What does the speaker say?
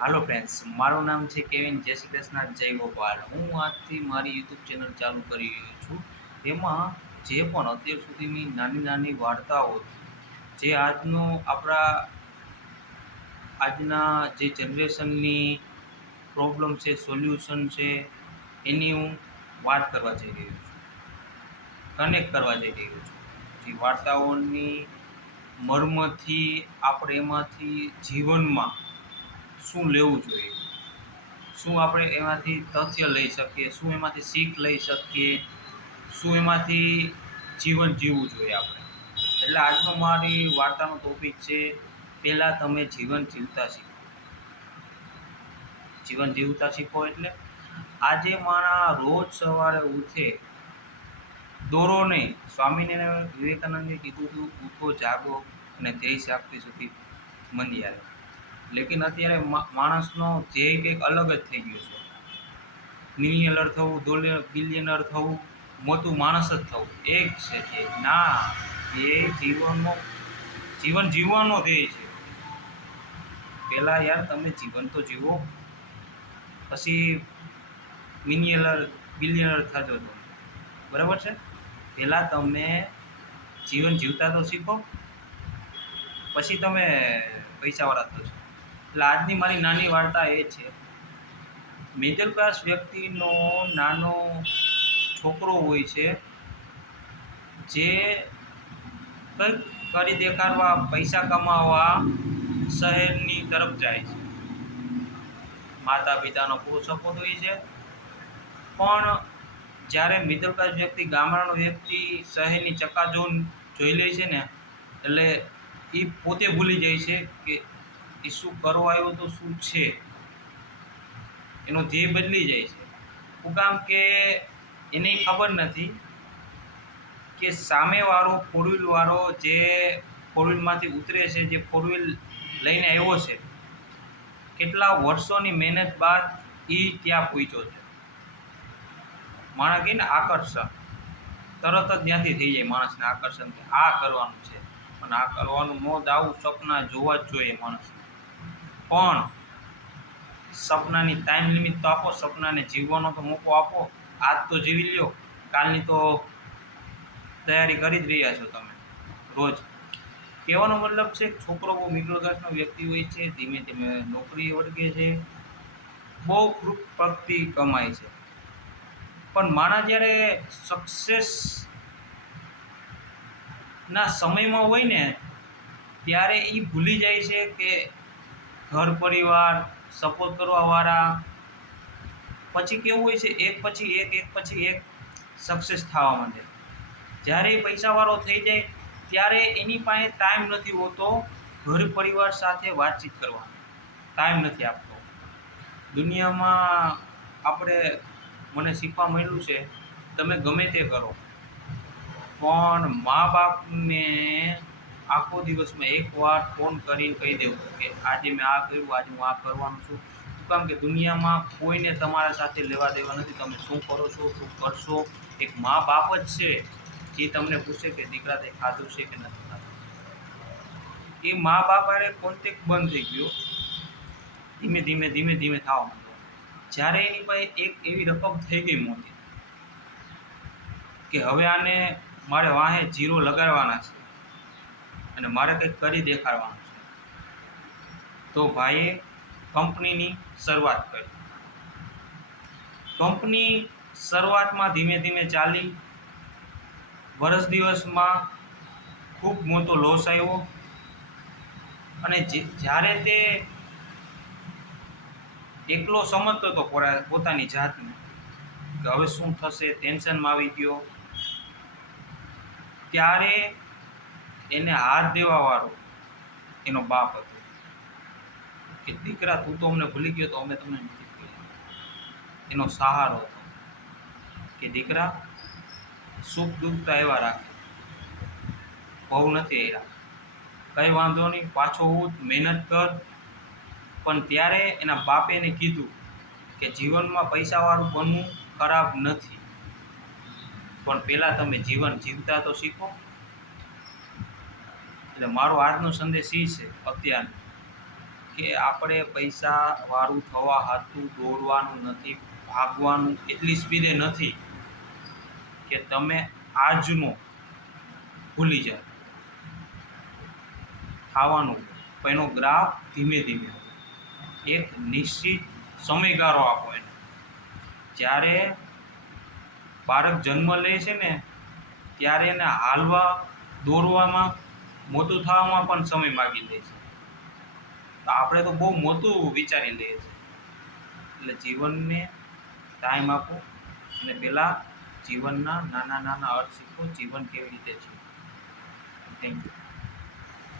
હાલો friends, મારું નામ છે કેવિન. જય શ્રી કૃષ્ણ, જય ગોપાલ. હું આજથી મારી યુટ્યુબ ચેનલ ચાલુ કરી રહ્યો છું. તેમાં જે પણ અત્યાર સુધીની નાની નાની વાર્તાઓ, જે આજના જે જનરેશનની પ્રોબ્લેમ છે, સોલ્યુશન છે, એની હું વાત કરવા જઈ રહ્યો છું, કનેક્ટ કરવા જઈ રહ્યો છું. જે વાર્તાઓની મર્મથી આપણે એમાંથી જીવનમાં શું લેવું જોઈએ, શું આપણે એમાંથી તથ્ય લઈ શકીએ, શું એમાંથી શીખ લઈ શકીએ, શું એમાંથી જીવન જીવવું જોઈએ આપણે. એટલે આજનો મારી વાર્તાનો ટોપિક છે, પહેલાં તમે જીવન જીવતા શીખો. જીવન જીવતા શીખો એટલે આજે મારા રોજ સવારે ઉઠે દોરો નહીં. સ્વામિનારાયણ વિવેકાનંદે કીધું હતું, ઉઠો જાગો અને ધ્યેય પ્રાપ્તિ સુધી મંદી આવે. લેકિન અત્યારે માણસનો ધ્યેય કંઈક અલગ જ થઈ ગયો છે. મિલિયનર થવું, બિલિયનર થવું, મોટું માણસ જ થવું, એક છે ધ્યેય. ના, ધ્યેય જીવન જીવવાનો ધ્યેય છે. પહેલાં યાર તમે જીવન તો જીવો, પછી મિલિયનર બિલિયનર થજો તમે. બરાબર છે? પહેલાં તમે જીવન જીવતા તો શીખો, પછી તમે પૈસાવાળા થશો. એટલે આજની મારી નાની વાર્તા એ છે, મિડલ ક્લાસ વ્યક્તિનો નાનો છોકરો હોય છે, જે કંઈક કરી દેખાડવા, પૈસા કમાવા શહેરની તરફ જાય છે. માતા પિતાનો પૂરો સપોર્ટ હોય છે, પણ જ્યારે મિડલ ક્લાસ વ્યક્તિ, ગામડાનો વ્યક્તિ શહેરની ચકાચોંધ જોઈ લે છે ને, એટલે એ પોતે ભૂલી જાય છે કે એ શું કરવા આવ્યો તો શું છે. એનો ધ્યેય બદલી જાય છે. શું કામ કે એને ખબર નથી કે સામેવાળો ફોરવ્હીલવાળો જે ફોરવ્હીલમાંથી ઉતરે છે, જે ફોરવ્હીલ લઈને આવ્યો છે, કેટલા વર્ષોની મહેનત બાદ એ ત્યાં પહોંચ્યો છે. માણસ કહે ને આકર્ષણ, તરત જ ત્યાંથી થઈ જાય માણસને આકર્ષણ, કે આ કરવાનું છે. અને આ કરવાનું નો દાવું, સપના જોવા જ જોઈએ માણસને. પણ સપનાની ટાઈમ લિમિટ તો આપો, સપનાને જીવવાનો તો મોકો આપો. આજ તો જીવી લ્યો, કાલની તો તૈયારી કરી જ રહ્યા છો તમે રોજ. કહેવાનો મતલબ છે, છોકરો બહુ મિડલ ક્લાસનો વ્યક્તિ હોય છે, ધીમે ધીમે નોકરી વળગે છે, બહુ પ્રગતિ કમાય છે. પણ માણસ જ્યારે સક્સેસના સમયમાં હોય ને, ત્યારે એ ભૂલી જાય છે કે ઘર પરિવાર, સપોર્ટ કરવાવાળા, પછી કેવું હોય છે, એક પછી એક સક્સેસ થવા માંડે. જ્યારે એ પૈસાવાળો થઈ જાય, ત્યારે એની પાસે ટાઈમ નથી હોતો ઘર પરિવાર સાથે વાતચીત કરવાનો, ટાઈમ નથી આપતો. દુનિયામાં મને શીખવા મળ્યું છે, તમે ગમે તે કરો, પણ મા બાપને આખો દિવસમાં એકવાર ફોન કરીને કહી દેવું કે આજે મેં આ કર્યું, આજે હું આ કરવાનું છું. શું કામ કે દુનિયામાં કોઈને તમારા સાથે લેવા દેવા નથી, તમે શું કરો છો, શું કરશો. એક મા બાપ જ છે જે તમને પૂછે કે દીકરા તે ખાધું છે કે નથી ખાધું. એ મા બાપ હારે કોન્ટેક્ટ બંધ થઈ ગયો, ધીમે ધીમે થવા માંડ્યો. જ્યારે એની પાસે એક એવી રકમ થઈ ગઈ મોટી, કે હવે આને મારે વાહે જીરો લગાડવાના છે અને મારે કંઈક કરી દેખાડવાનું છે, તો ભાઈએ કંપનીની શરૂઆત કરી. કંપની શરૂઆતમાં ધીમે ધીમે ચાલી, વર્ષ દિવસમાં ખૂબ મોટો લોસ આવ્યો. અને જ્યારે તે એકલો સમજતો હતો પોતાની જાતને, કે હવે શું થશે, ટેન્શનમાં આવી ગયો, ત્યારે એને હાથ દેવાવાળો એનો બાપ હતો, કે દીકરા તું તો અમને ભૂલી ગયો, તો અમે તમને નથી ભૂલ્યા. એનો સહારો હતો કે દીકરા સુખ દુઃખ તો આવ્યા રાખે, બહુ નથી આવ્યા, કંઈ વાંધો નહીં, પાછો ઉઠ, મહેનત કર. પણ ત્યારે એના બાપે એને કીધું કે જીવનમાં પૈસાવાળું બનવું ખરાબ નથી, પણ પહેલાં તમે જીવન જીવતા તો શીખો. એટલે મારો આજનો સંદેશ એ છે અત્યારનો, કે આપણે પૈસા વાળું થવા હાતું દોડવાનું નથી, ભાગવાનું એટલી સ્પીડે નથી કે તમે આજનું ભૂલી જાઓ. ખાવાનું પણ એનો ગ્રાફ ધીમે ધીમે એક નિશ્ચિત સમયગાળો આપો એને. જ્યારે બાળક જન્મ લે છે ને ત્યારે એને હાલવા દોડવામાં મોટું થવામાં પણ સમય માગી લે છે. તો આપણે તો બહુ મોટું વિચારી લઈએ છીએ. એટલે જીવનને ટાઈમ આપો અને પહેલાં જીવનના નાના નાના અર્થ શીખો, જીવન કેવી રીતે છે. Thank you.